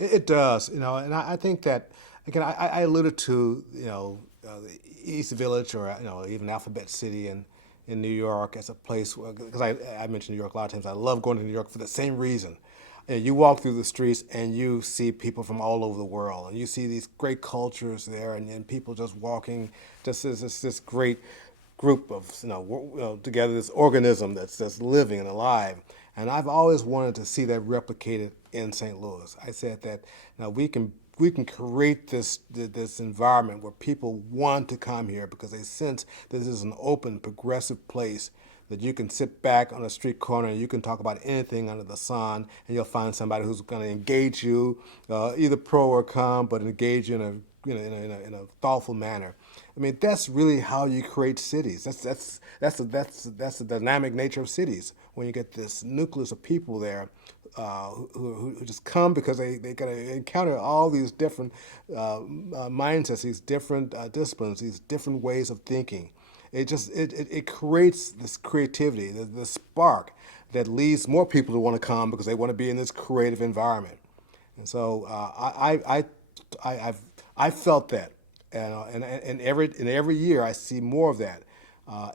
It does, and I think that again. I alluded to the East Village or even Alphabet City in New York as a place because I mentioned New York a lot of times. I love going to New York for the same reason. You walk through the streets and you see people from all over the world, and you see these great cultures there, and people just walking, just this great group of together, this organism that's living and alive. And I've always wanted to see that replicated in St. Louis. I said that we can create this environment where people want to come here because they sense that this is an open, progressive place that you can sit back on a street corner and you can talk about anything under the sun, and you'll find somebody who's going to engage you, either pro or con, but engage you in a thoughtful manner. I mean, that's really how you create cities. That's the dynamic nature of cities. When you get this nucleus of people there who just come because they got to encounter all these different mindsets, these different disciplines, these different ways of thinking. It creates this creativity, the spark that leads more people to want to come because they want to be in this creative environment. And so I felt that, and every year I see more of that.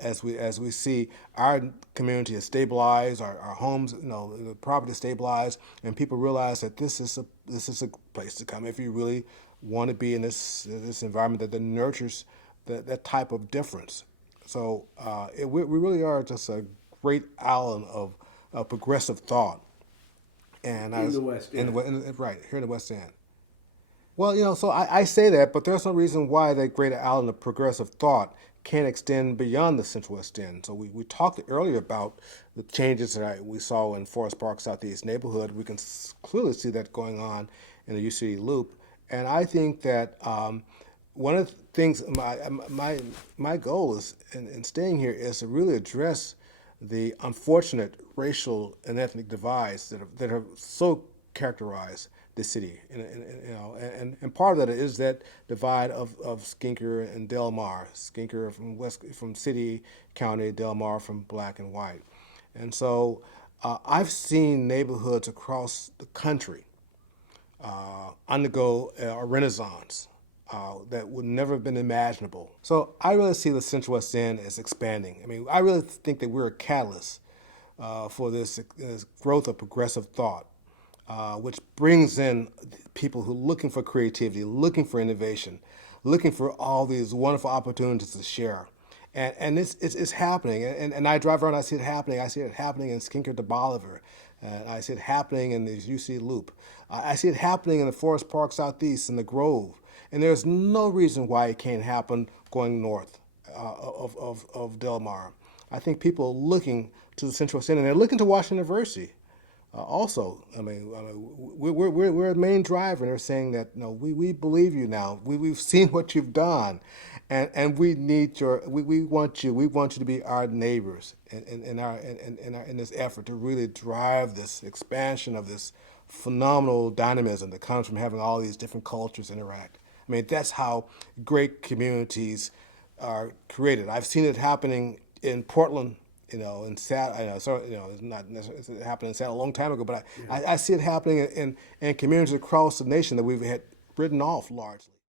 As we see our community is stabilized, our homes, the property stabilized, and people realize that this is a place to come if you really want to be in this environment that nurtures that type of difference. So we really are just a great island of progressive thought, and In as the West in End. right here in the West End. Well, so I say that, but there's no reason why that greater island of progressive thought can't extend beyond the Central West End. So we talked earlier about the changes that we saw in Forest Park Southeast neighborhood. We can clearly see that going on in the UCD Loop. And I think that one of the things, my goal is in staying here is to really address the unfortunate racial and ethnic divides that have so characterized the city. And part of that is that divide of Skinker and Del Mar. Skinker from city, county, Del Mar from black and white. And so I've seen neighborhoods across the country undergo a renaissance that would never have been imaginable. So I really see the Central West End as expanding. I mean, I really think that we're a catalyst for this growth of progressive thought, which brings in people who are looking for creativity, looking for innovation, looking for all these wonderful opportunities to share. And it's happening. And I drive around, I see it happening. I see it happening in Skinker to Bolivar. I see it happening in the UC Loop. I see it happening in the Forest Park Southeast and the Grove. And there's no reason why it can't happen going north of Del Mar. I think people are looking to the Central Center and they're looking to Washington University. Also, we're a main driver, and they're saying that no, we believe you now. We've seen what you've done, and we need we want you. We want you to be our neighbors in this effort to really drive this expansion of this phenomenal dynamism that comes from having all these different cultures interact. I mean, that's how great communities are created. I've seen it happening in Portland, in Seattle. It's not necessarily it happened in Seattle a long time ago, but Yeah. I see it happening in communities across the nation that we've had written off largely.